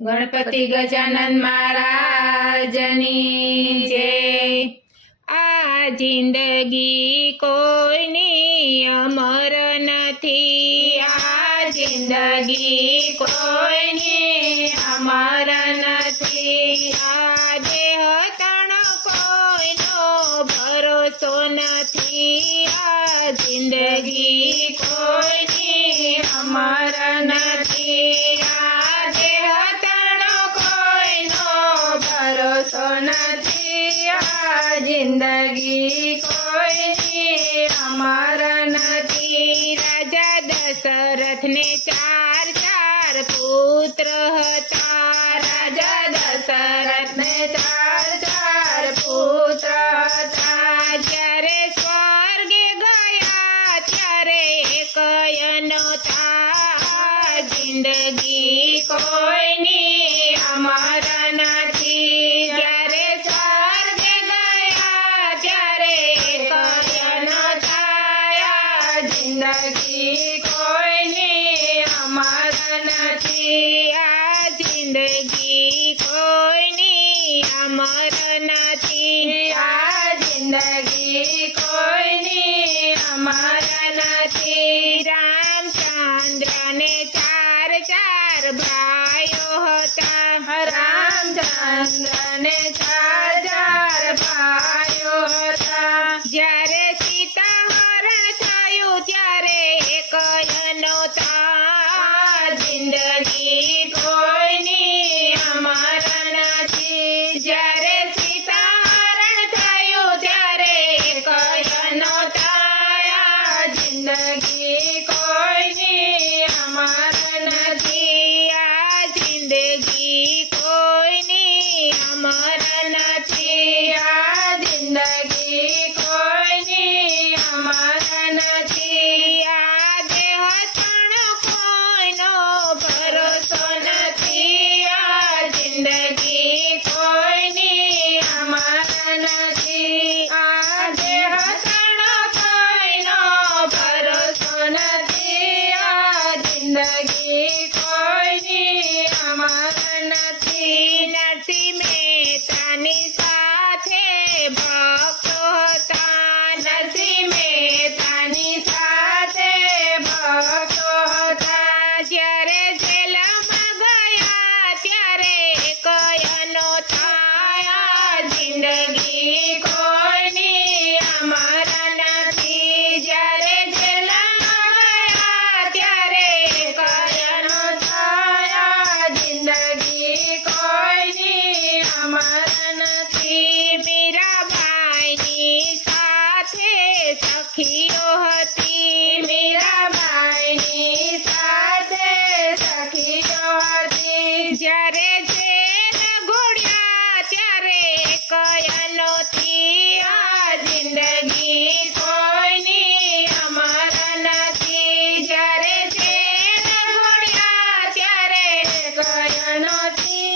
ગણપતિ ગજાનન મહારાજની જય। આ જિંદગી કોઈની અમર નથી, આ જિંદગી કોઈની અમર નથી, આ દેહ તણ કોઈનો ભરોસો નથી, આ જિંદગી કોઈની અમર નથી, આ દેહ તણ કોઈનો ભરોસો નથી, આ જિંદગી કોઈની અમર નથી। રાજા દશરથને ચાર ચાર પુત્ર હતા, રાજા દશરથને ચાર ચાર પુત્ર હતા, જ્યારે સ્વર્ગે ગયા ત્યારે એકય નહોતા, જિંદગી કોઈની અમર નથી, જ્યારે સ્વર્ગે ગયા ત્યારે એકય નહોતા, જિંદગી કોઈની અમર નથી, આ જિંદગી કોઈની અમર નથી, આ જિંદગી કોઈની અમર નથી। રામચંદ્રને ચાર ચાર ભાઈઓ હતા, રામચંદ્રને ચાર ચાર ભાઈઓ હતા, જ્યારે સીતા હરણ થયું ત્યારે એકય નહોતા, જિંદગી કોઈની અમર નથી, જ્યારે સીતા હરણ થયું ત્યારે એકય નહોતા, જિંદગી કોઈની અમર નથી, આ જિંદગી કોઈની અમર નથી, આ જિંદગી કોઈની અમર નથી, આ દેહ તણ કોઈનો ભરોસો નથી, આ જિંદગી કોઈની અમર નથી, આ દેહ તણ કોઈનો ભરોસો નથી, આ જિંદગી કોઈની અમર નથી। નરસિંહ મહેતાની સાથે ભક્તો હતા, નરસિંહ મહેતાની સાથે ભક્તો હતા, જ્યારે જેલમાં ગયા ત્યારે એકય નહોતા, જિંદગી કોઈની અમર નથી, જ્યારે જેલમાં ગયા ત્યારે એકય નહોતા, જિંદગી કોઈની અમર નથી। મીરાબાઈની સાથે સખીઓ હતી, મીરાબાઈની સાથે સખીઓ હતી, જ્યારે જેલ ઘોડ્યા ત્યારે એકય નહોતી, આ જિંદગી કોઈની અમર નથી, જ્યારે જેલ ઘોડ્યા ત્યારે એકય નહોતી,